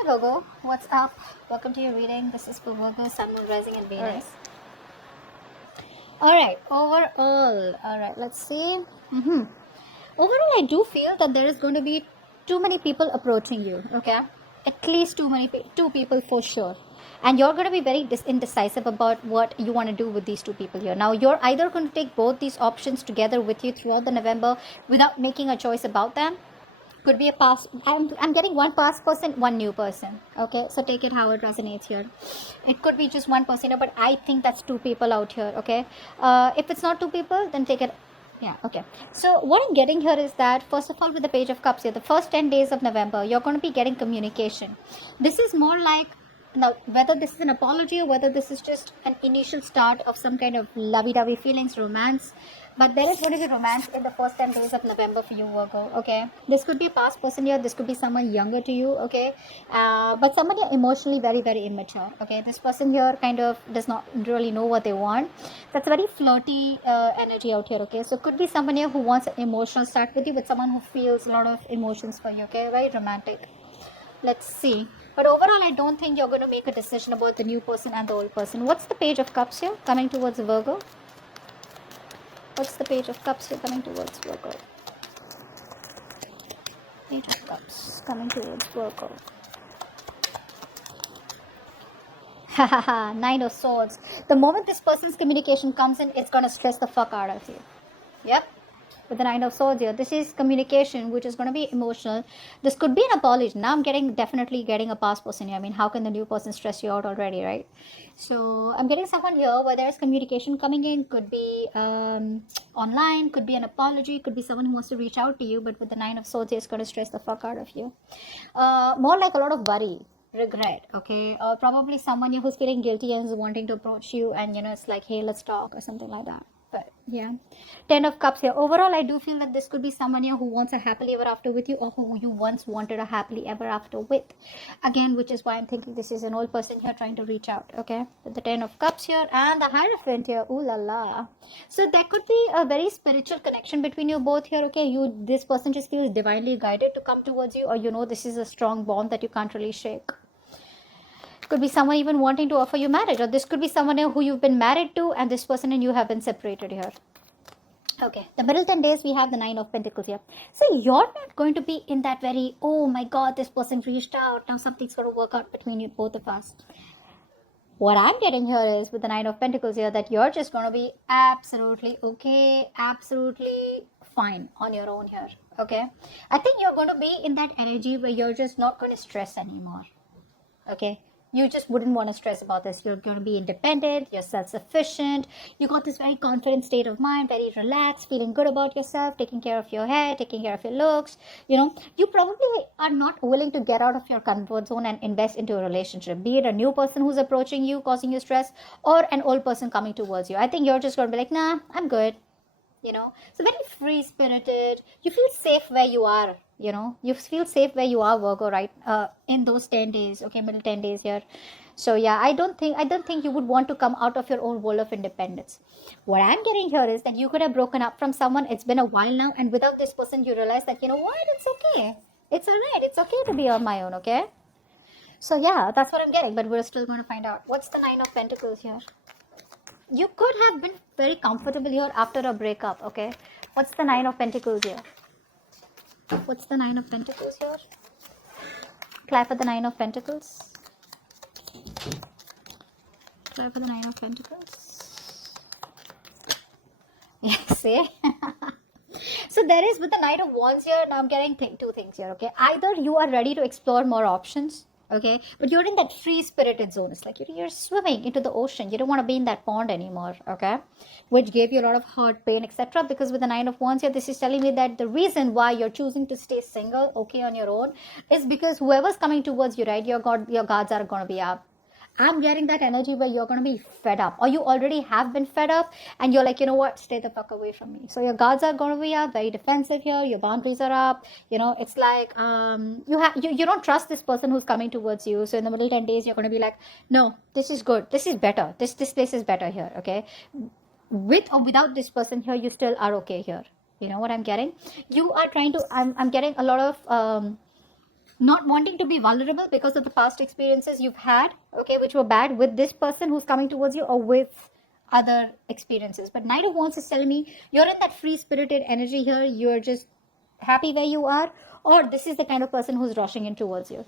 Hey Virgo, what's up? Welcome to your reading. This is for Virgo, Sun, Moon, Rising, and Venus. Alright, alright, let's see. Overall, I do feel that there is going to be too many people approaching you, okay? At least two people for sure. And you're going to be very indecisive about what you want to do with these two people here. Now, you're either going to take both these options together with you throughout the November without making a choice about them. Could be a past. I'm getting one past person, one new person. Okay, so take it how it resonates here. It could be just one person, but I think that's two people out here. Okay, if it's not two people, then take it. Yeah, okay. So what I'm getting here is that first of all, with the Page of Cups here, the first 10 days of November, you're going to be getting communication. This is more like, now whether this is an apology or whether this is just an initial start of some kind of lovey-dovey feelings, romance, but there is going to be romance in the first 10 days of November for you, Virgo. Okay, this could be a past person here, this could be someone younger to you. Okay, but somebody emotionally very, very immature. Okay, this person here kind of does not really know what they want. That's a very flirty energy out here. Okay, so could be someone here who wants an emotional start with you, with someone who feels a lot of emotions for you. Okay, very romantic. Let's see. But overall, I don't think you're going to make a decision about the new person and the old person. What's the Page of Cups here coming towards Virgo? What's the Page of Cups here coming towards Virgo? Page of Cups coming towards Virgo. Hahaha, Nine of Swords. The moment this person's communication comes in, it's going to stress the fuck out of you. Yep. With the Nine of Swords here, this is communication which is going to be emotional. This could be an apology. Now I'm definitely getting a past person here. I mean, how can the new person stress you out already, right? So I'm getting someone here where there's communication coming in. Could be online, could be an apology, could be someone who wants to reach out to you, but with the Nine of Swords here, it's going to stress the fuck out of you. More like a lot of worry, regret, okay, or probably someone who's feeling guilty and is wanting to approach you, and it's like, hey, let's talk or something like that. But yeah, 10 of Cups here. Overall, I do feel that this could be someone here who wants a happily ever after with you, or who you once wanted a happily ever after with. Again, which is why I'm thinking this is an old person here trying to reach out. Okay, with the 10 of Cups here and the Hierophant here. Ooh la la. So there could be a very spiritual connection between you both here. Okay, this person just feels divinely guided to come towards you, or this is a strong bond that you can't really shake. Could be someone even wanting to offer you marriage, or this could be someone who you've been married to and this person and you have been separated here. Okay, the middle 10 days we have the Nine of Pentacles here. So you're not going to be in that very, oh my god, this person reached out, now something's going to work out between you both of us. What I'm getting here is with the Nine of Pentacles here that you're just going to be absolutely okay, absolutely fine on your own here. Okay, I think you're going to be in that energy where you're just not going to stress anymore. Okay, you just wouldn't want to stress about this. You're going to be independent, you're self-sufficient, you got this very confident state of mind, very relaxed, feeling good about yourself, taking care of your hair, taking care of your looks. You probably are not willing to get out of your comfort zone and invest into a relationship, be it a new person who's approaching you, causing you stress, or an old person coming towards you. I think you're just going to be like, nah, I'm good. So very free-spirited, you feel safe where you are. You feel safe where you are, Virgo, right? In those 10 days, okay, middle 10 days here. So yeah, I don't think you would want to come out of your own world of independence. What I'm getting here is that you could have broken up from someone. It's been a while now, and without this person you realize that, what, it's okay, it's all right, it's okay to be on my own. Okay, so yeah, that's what I'm getting, but we're still going to find out. What's the Nine of Pentacles here? You could have been very comfortable here after a breakup. Okay, what's the Nine of Pentacles here? What's the Nine of Pentacles here? Clap for the Nine of Pentacles. Clap for the Nine of Pentacles. Yes, see? So there is, with the Knight of Wands here, now I'm getting two things here, okay? Either you are ready to explore more options, okay, but you're in that free-spirited zone. It's like you're swimming into the ocean. You don't want to be in that pond anymore, okay, which gave you a lot of hurt, pain, etc. Because with the Nine of Wands here, this is telling me that the reason why you're choosing to stay single, okay, on your own, is because whoever's coming towards you, right, your guards are going to be up. I'm getting that energy where you're going to be fed up, or you already have been fed up and you're like, you know what, stay the fuck away from me. So your guards are going to be up, very defensive here, your boundaries are up. It's like you don't trust this person who's coming towards you. So in the middle 10 days you're going to be like, no, this is good, this is better, this place is better here. Okay, with or without this person here, you still are okay here. You know what I'm getting? You are trying to, I'm getting a lot of not wanting to be vulnerable because of the past experiences you've had, okay, which were bad with this person who's coming towards you or with other experiences. But Knight of Wands is telling me you're in that free spirited energy here. You're just happy where you are, or this is the kind of person who's rushing in towards you.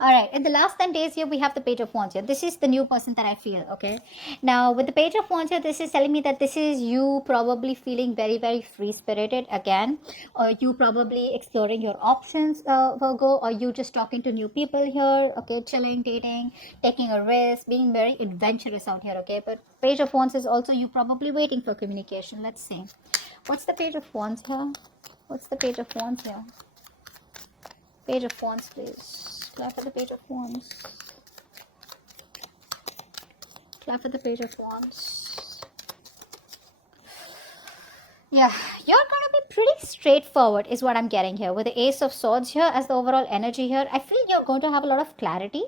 All right, in the last 10 days here, we have the Page of Wands here. This is the new person that I feel, okay? Now, with the Page of Wands here, this is telling me that this is you probably feeling very, very free-spirited again, or you probably exploring your options, Virgo, or you just talking to new people here, okay? Chilling, dating, taking a risk, being very adventurous out here, okay? But Page of Wands is also you probably waiting for communication. Let's see. What's the Page of Wands here? What's the Page of Wands here? Page of Wands, please. Clap for the Page of Wands. Clap for the Page of Wands. Yeah, you're going to be pretty straightforward is what I'm getting here. With the Ace of Swords here as the overall energy here, I feel you're going to have a lot of clarity.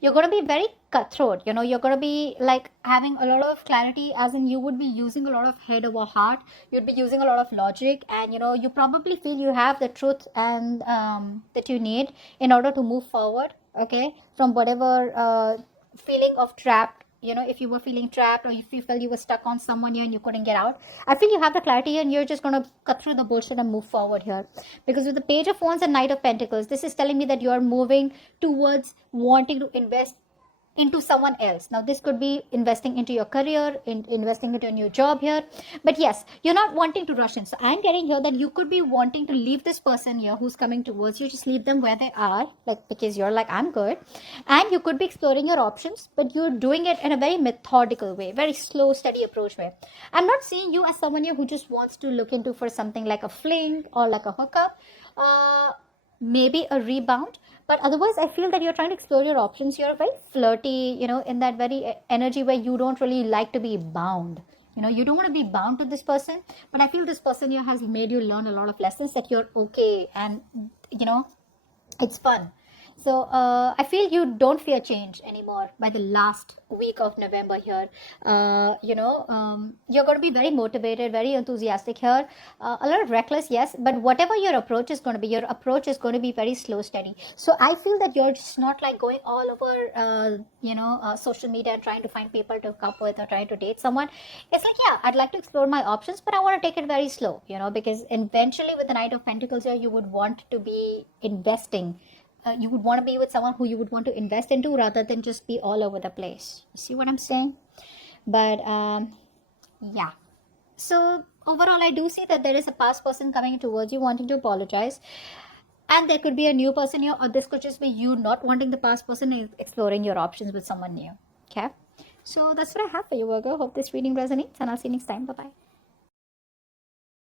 You're going to be very cutthroat. You know, you're going to be like having a lot of clarity, as in you would be using a lot of head over heart. You'd be using a lot of logic, and you know, you probably feel you have the truth and that you need in order to move forward, okay, from whatever feeling of trapped. You know, if you were feeling trapped or if you felt you were stuck on someone here and you couldn't get out, I feel you have the clarity and you're just going to cut through the bullshit and move forward here. Because with the Page of Wands and Knight of Pentacles, this is telling me that you're moving towards wanting to invest into someone else. Now, this could be investing into your career, investing into a new job here. But yes, you're not wanting to rush in. So I'm getting here that you could be wanting to leave this person here who's coming towards you. Just leave them where they are, like, because you're like, I'm good. And you could be exploring your options, but you're doing it in a very methodical way, very slow, steady approach way. I'm not seeing you as someone here who just wants to look into for something like a fling or like a hookup. Maybe a rebound, but otherwise I feel that you're trying to explore your options. You're very flirty, you know, in that very energy where you don't really like to be bound. You know, you don't want to be bound to this person, but I feel this person here has made you learn a lot of lessons that you're okay, and you know, it's fun. So I feel you don't fear change anymore by the last week of November here. You're going to be very motivated, very enthusiastic here. A lot of reckless, yes, but whatever your approach is going to be, your approach is going to be very slow, steady. So I feel that you're just not like going all over, social media trying to find people to couple with or trying to date someone. It's like, yeah, I'd like to explore my options, but I want to take it very slow, you know, because eventually with the Knight of Pentacles here, you would want to be investing. You would want to be with someone who you would want to invest into rather than just be all over the place. You see what I'm saying? But yeah. So overall, I do see that there is a past person coming towards you wanting to apologize. And there could be a new person here, or this could just be you not wanting the past person and exploring your options with someone new. Okay? So that's what I have for you, Virgo. Hope this reading resonates, and I'll see you next time. Bye-bye.